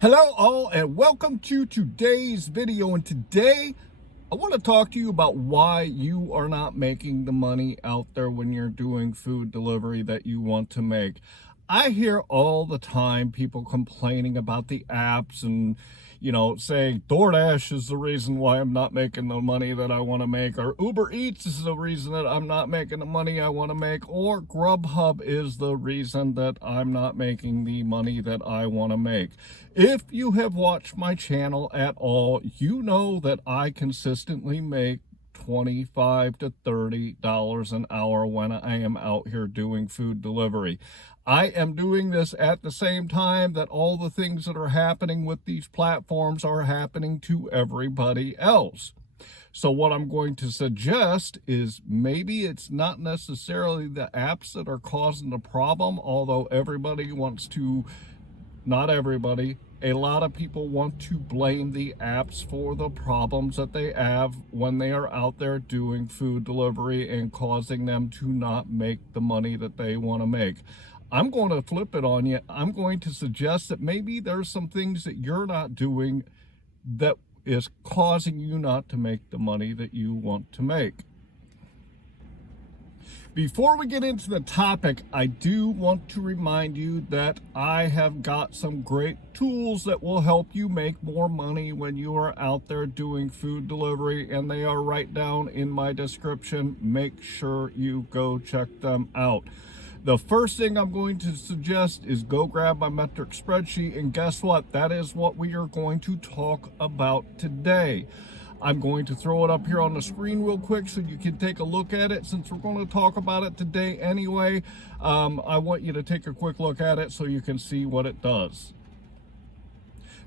Hello all and welcome to today's video, and today I want to talk to you about why you are not making the money out there when you're doing food delivery that you want to make. I hear all the time people complaining about the apps and saying DoorDash is the reason why I'm not making the money that I want to make, or Uber Eats is the reason that I'm not making the money I want to make, or GrubHub is the reason that I'm not making the money that I want to make. If you have watched my channel at all, you know that I consistently make $25 to $30 an hour when I am out here doing food delivery. I am doing this at the same time that all the things that are happening with these platforms are happening to everybody else. So what I'm going to suggest is maybe it's not necessarily the apps that are causing the problem, although everybody wants to, not everybody, a lot of people want to blame the apps for the problems that they have when they are out there doing food delivery and causing them to not make the money that they want to make. I'm going to flip it on you. I'm going to suggest that maybe there's some things that you're not doing that is causing you not to make the money that you want to make. Before we get into the topic, I do want to remind you that I have got some great tools that will help you make more money when you are out there doing food delivery, and they are right down in my description. Make sure you go check them out. The first thing I'm going to suggest is go grab my metric spreadsheet, and guess what? That is what we are going to talk about today. I'm going to throw it up here on the screen real quick so you can take a look at it. Since we're going to talk about it today anyway, I want you to take a quick look at it so you can see what it does.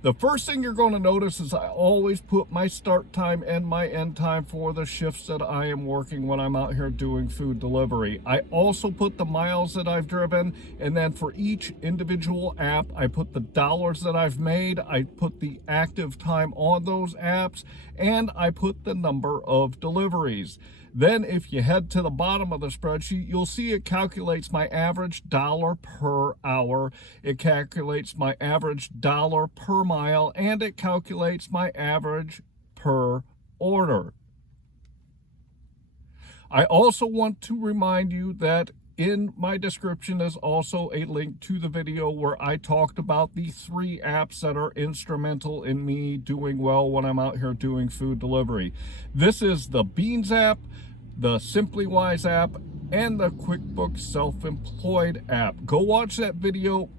The first thing you're going to notice is I always put my start time and my end time for the shifts that I am working when I'm out here doing food delivery. I also put the miles that I've driven, and then for each individual app, I put the dollars that I've made, I put the active time on those apps, and I put the number of deliveries. Then if you head to the bottom of the spreadsheet, you'll see it calculates my average dollar per hour, it calculates my average dollar per mile, and it calculates my average per order. I also want to remind you that in my description is also a link to the video where I talked about the 3 apps that are instrumental in me doing well when I'm out here doing food delivery. This is the Beans app, the SimplyWise app, and the QuickBooks Self-Employed app. Go watch that video.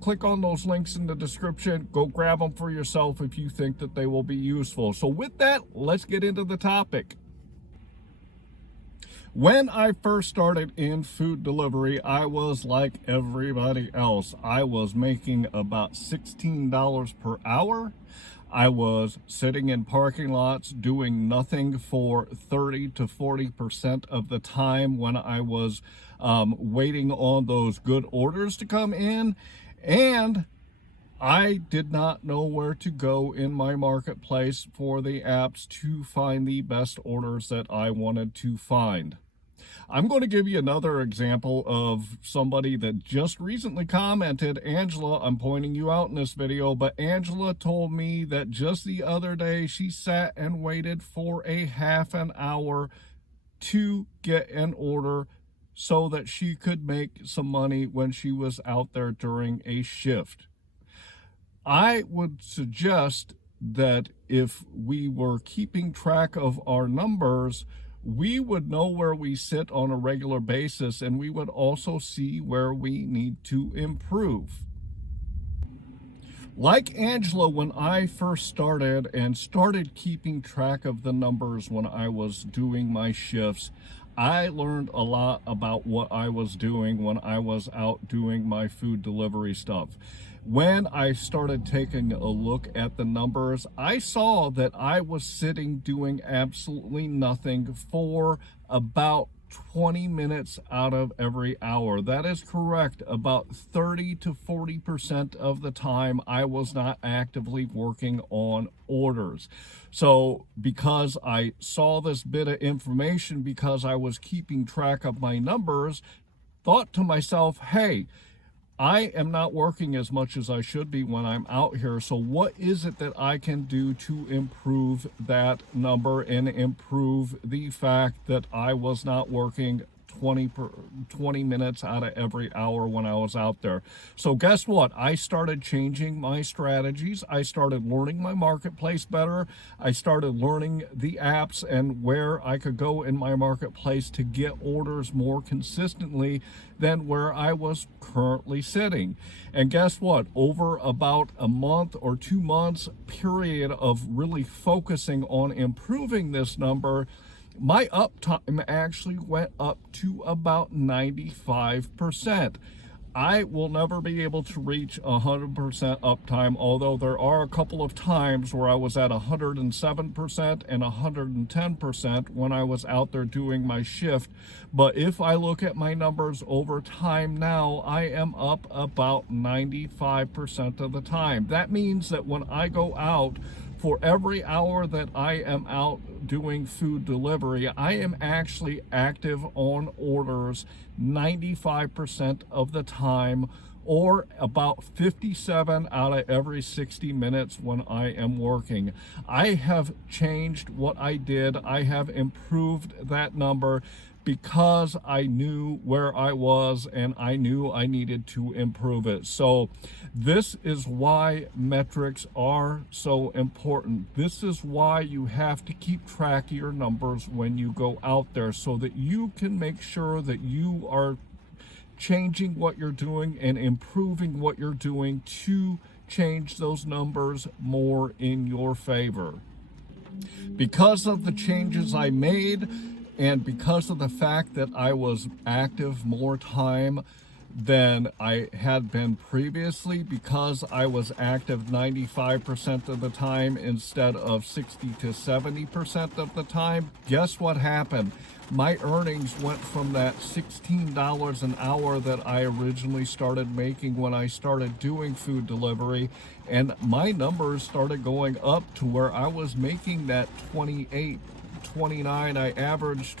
Click on those links in the description. Go grab them for yourself if you think that they will be useful. So with that, let's get into the topic. When I first started in food delivery, I was like everybody else. I was making about $16 per hour. I was sitting in parking lots doing nothing for 30 to 40% of the time when I was waiting on those good orders to come in. And I did not know where to go in my marketplace for the apps to find the best orders that I wanted to find. I'm going to give you another example of somebody that just recently commented. Angela, I'm pointing you out in this video, but Angela told me that just the other day she sat and waited for a half an hour to get an order so that she could make some money when she was out there during a shift. I would suggest that if we were keeping track of our numbers, we would know where we sit on a regular basis, and we would also see where we need to improve. Like Angela, when I first started and started keeping track of the numbers when I was doing my shifts, I learned a lot about what I was doing when I was out doing my food delivery stuff. When I started taking a look at the numbers, I saw that I was sitting doing absolutely nothing for about 20 minutes out of every hour. That is correct. About 30 to 40% of the time, I was not actively working on orders. So because I saw this bit of information, because I was keeping track of my numbers, thought to myself, hey, I am not working as much as I should be when I'm out here. So what is it that I can do to improve that number and improve the fact that I was not working 20 minutes out of every hour when I was out there? So guess what? I started changing my strategies. I started learning my marketplace better. I started learning the apps and where I could go in my marketplace to get orders more consistently than where I was currently sitting. And guess what? Over about a month or 2 months period of really focusing on improving this number, my uptime actually went up to about 95%. I will never be able to reach 100% uptime, although there are a couple of times where I was at 107% and 110% when I was out there doing my shift. But if I look at my numbers over time now, I am up about 95% of the time. That means that when I go out, for every hour that I am out doing food delivery, I am actually active on orders 95% of the time, or about 57 out of every 60 minutes when I am working. I have changed what I did. I have improved that number because I knew where I was and I knew I needed to improve it. So this is why metrics are so important. This is why you have to keep track of your numbers when you go out there, so that you can make sure that you are changing what you're doing and improving what you're doing to change those numbers more in your favor. Because of the changes I made, and because of the fact that I was active more time than I had been previously, because I was active 95% of the time instead of 60 to 70% of the time, guess what happened? My earnings went from that $16 an hour that I originally started making when I started doing food delivery, and my numbers started going up to where I was making that 28, 29. I averaged,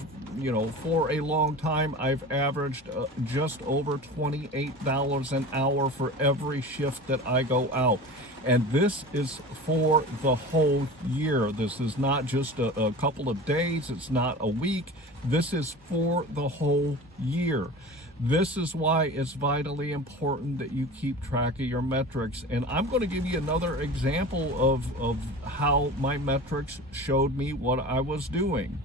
for a long time, I've averaged just over $28 an hour for every shift that I go out. And this is for the whole year. This is not just a couple of days. It's not a week. This is for the whole year. This is why it's vitally important that you keep track of your metrics. And I'm going to give you another example of how my metrics showed me what I was doing.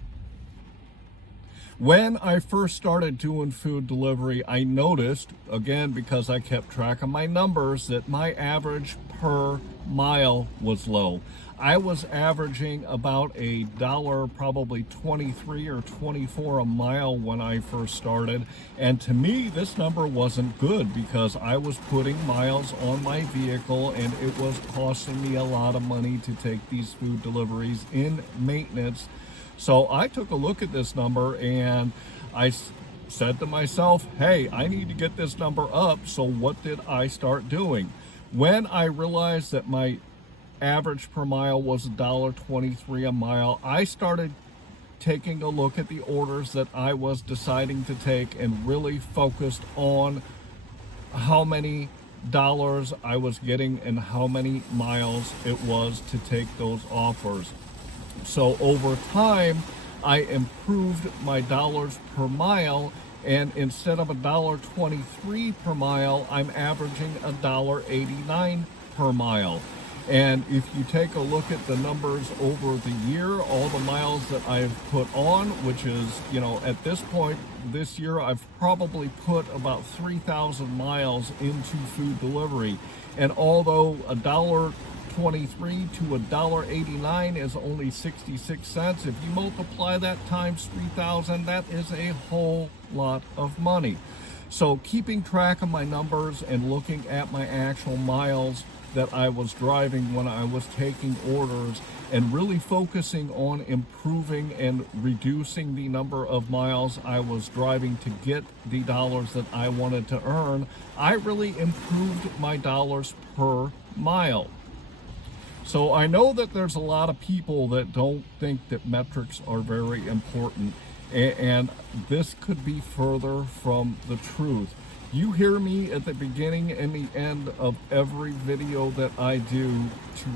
When I first started doing food delivery, I noticed, again, because I kept track of my numbers, that my average per mile was low. I was averaging about $1, probably 23 or 24 a mile when I first started. And to me, this number wasn't good because I was putting miles on my vehicle and it was costing me a lot of money to take these food deliveries in maintenance. So I took a look at this number and I said to myself, hey, I need to get this number up. So what did I start doing? When I realized that my average per mile was $1.23 a mile, I started taking a look at the orders that I was deciding to take and really focused on how many dollars I was getting and how many miles it was to take those offers. So over time, I improved my dollars per mile, and instead of $1.23 per mile, I'm averaging $1.89 per mile. And if you take a look at the numbers over the year, all the miles that I've put on, which is, at this point this year, I've probably put about 3,000 miles into food delivery. And although $1.23 to $1.89 is only 66 cents, if you multiply that times 3,000, that is a whole lot of money. So keeping track of my numbers and looking at my actual miles that I was driving when I was taking orders and really focusing on improving and reducing the number of miles I was driving to get the dollars that I wanted to earn, I really improved my dollars per mile. So I know that there's a lot of people that don't think that metrics are very important, and this could be further from the truth. You hear me at the beginning and the end of every video that I do to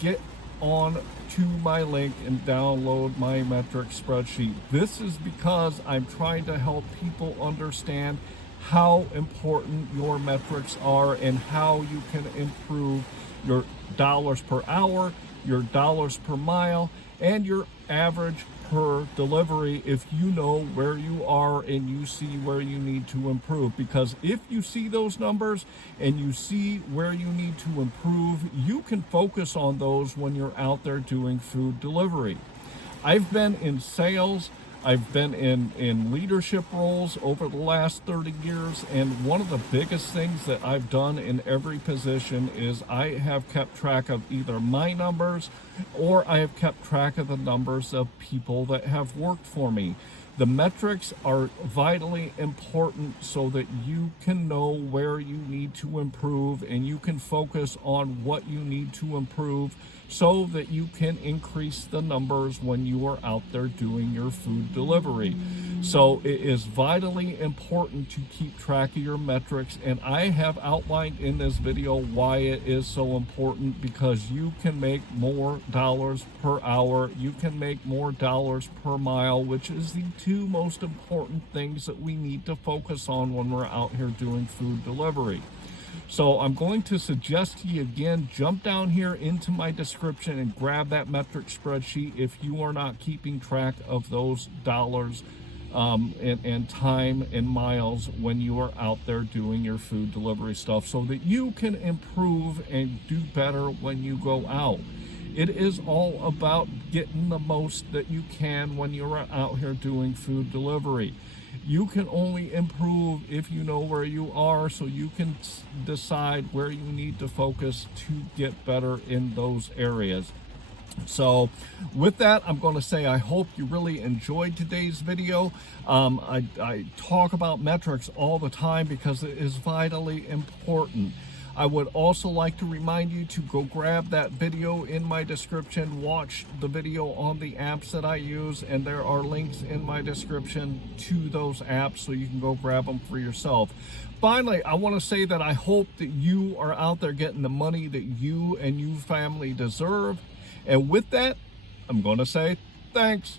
get on to my link and download my metric spreadsheet. This is because I'm trying to help people understand how important your metrics are and how you can improve your dollars per hour, your dollars per mile, and your average per delivery if you know where you are and you see where you need to improve. Because if you see those numbers and you see where you need to improve, you can focus on those when you're out there doing food delivery. I've been in sales, I've been in leadership roles over the last 30 years, and one of the biggest things that I've done in every position is I have kept track of either my numbers or I have kept track of the numbers of people that have worked for me. The metrics are vitally important so that you can know where you need to improve and you can focus on what you need to improve so that you can increase the numbers when you are out there doing your food delivery. So it is vitally important to keep track of your metrics, and I have outlined in this video why it is so important, because you can make more dollars per hour, you can make more dollars per mile, which is the two most important things that we need to focus on when we're out here doing food delivery. So I'm going to suggest to you again, jump down here into my description and grab that metric spreadsheet if you are not keeping track of those dollars and time and miles when you are out there doing your food delivery stuff, so that you can improve and do better when you go out. It is all about getting the most that you can when you're out here doing food delivery. You can only improve if you know where you are, so you can decide where you need to focus to get better in those areas. So with that, I'm going to say I hope you really enjoyed today's video. I talk about metrics all the time because it is vitally important. I would also like to remind you to go grab that video in my description, watch the video on the apps that I use, and there are links in my description to those apps so you can go grab them for yourself. Finally, I want to say that I hope that you are out there getting the money that you and your family deserve. And with that, I'm going to say thanks.